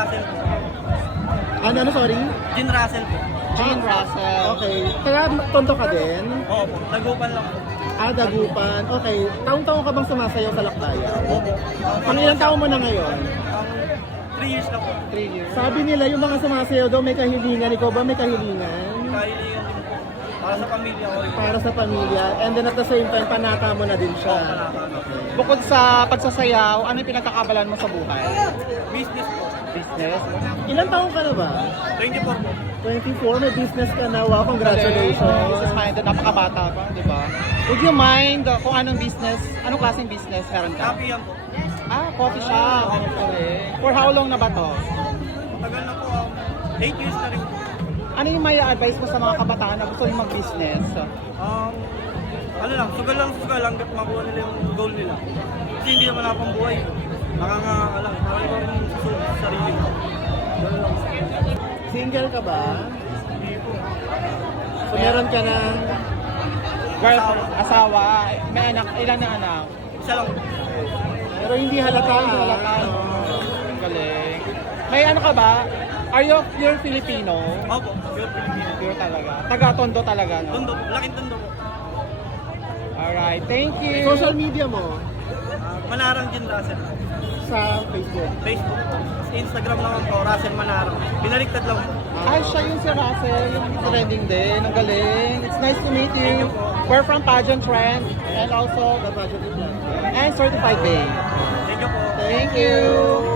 Russell po. Ano, sorry? Jean Russell po. Jean Russell. Okay. Kaya Tondo ka din? Oo po. Dagupan lang po. Dagupan. Okay. Taon-taon ka bang sumasayaw sa Lakbayan? Opo. Pang ilang taon mo na ngayon? 3 years na po. 3 years. Sabi nila yung mga sumasayaw daw may kahilingan. Ikaw ba may kahilingan? Kahilingan din po. Para sa pamilya ko rin. Para sa pamilya. And then at the same time, panata mo na din siya. Bukod sa pagsasayaw, ano yung pinagkakabalan mo sa buhay? Business po. Business? Ilang taon ka na ba? 24 po. 24, may business ka na. Wow, congratulations. Business minded, napakabata pa, di ba? Would you mind kung anong business, anong klaseng business meron ka? Happy yan po. Coffee shop. For how long na ba to? Tagal na po. 8 years na rin po. Ano yung may advice mo sa mga kabataan na gusto nyo mag-business? Ano lang, sugal lang hanggat makuha nila yung goal nila. Kasi hindi naman na pang buhay. Nakakaalang, nakakaalang rin sa sarili ko. Ganun lang. Single ka ba? Hindi po. So meron ka ng... Girlfriend, asawa, may anak, ilan na anak? Isa lang. Pero hindi halata. Halata. Galing. May ano ka ba? Are you pure Filipino? Opo, pure Filipino. Pure talaga. Taga-Tondo talaga, no? Tondo po, laking tondo po. Alright, thank you. Social media mo? Manarang Jean Russell po. Sa Facebook. Facebook po. Sa Instagram naman po, Russell Manarang. Binaliktad lang po. Ay, siya yung si Russell, yung trending din. Ang galing. It's nice to meet you. We're from Pageant Trend and also The Pageant Plan. and Certified Bay. Thank you po. Thank you.